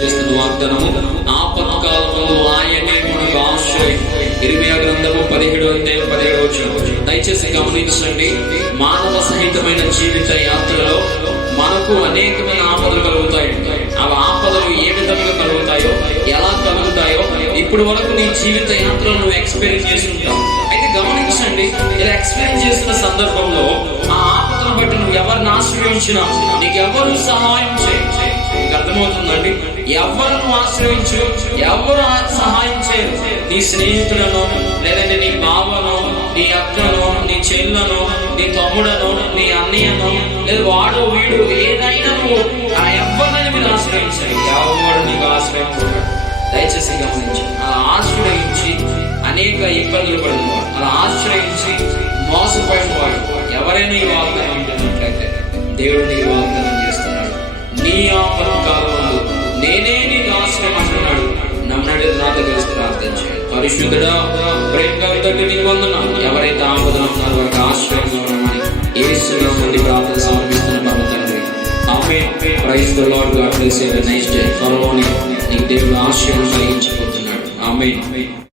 చేస్తున్న వాగ్దానము, ఆపత్కాలములో ఆయనే మనకు ఆశ్రయం. ఇర్మియా గ్రంథము 17:17. దయచేసి గమనించండి. మానవ సహితమైన జీవిత యాత్రలో మనకు అనేకమైన ఆపదలు కలుగుతాయి. ఆ ఆపదలు ఏ విధంగా కలుగుతాయో, ఎలా కలుగుతాయో ఇప్పుడు వరకు నీ జీవిత యాత్రలో నువ్వు ఎక్స్పీరియన్స్ చేసి ఉంటావు. అయితే గమనించండి, ఇలా ఎక్స్పీరియన్స్ చేసిన సందర్భంలో ఆ ఆపదను బట్టి నువ్వు ఎవరిని ఆశ్రయించినా నీకు ఎవరు సహాయం చేయరు. నీకు అర్థమవుతుందండి? ఎవరిని ఆశ్రయించు, ఎవరు సహాయం చేయరు. నీ స్నేహితులను, లేదంటే నీ బావను, నీ అక్కను, నీ చెల్లను, నీ తమ్ముడను, నీ అన్నయ్యను, లేదా వాడు వీడు ఏదైనా నువ్వు ఆ ఎవరిని మీరు ఆశ్రయించాలి. ఎవరు నీకు ఆశ్రయించారు? దయచేసి గమనించి, అలా ఆశ్రయించి అనేక ఇబ్బందులు పడినవాడు, అలా ఆశ్రయించి మోసపోయిన వాడు ఎవరైనా ఈ వాగ్దానం వింటున్నట్లయితే దేవుడు నీ వాగ్దానం చేస్తున్నాడు. నీ ఆపద కాలంలో నేనే నీకు ఆశ్రయం అంటున్నాడు. నమ్మనట్టు నాతో కలిసి ప్రార్థన చేయండి. పరిశుద్ధుడా, ప్రేమగా తండ్రి నీకు వందనాలు. ఎవరైతే ఆపదలో ఉన్నారో వారికి ఆశ్రయంగా ఉన్నామని యేసులో నుండి ప్రార్థన సమర్పిస్తున్న పరమ తండ్రి. Amen. Praise the lord. God bless you. Nice day. త్వరలోనే నీకు దేవుడు ఆశ్రయం కలిగించబోతున్నాడు. ఆమేన్.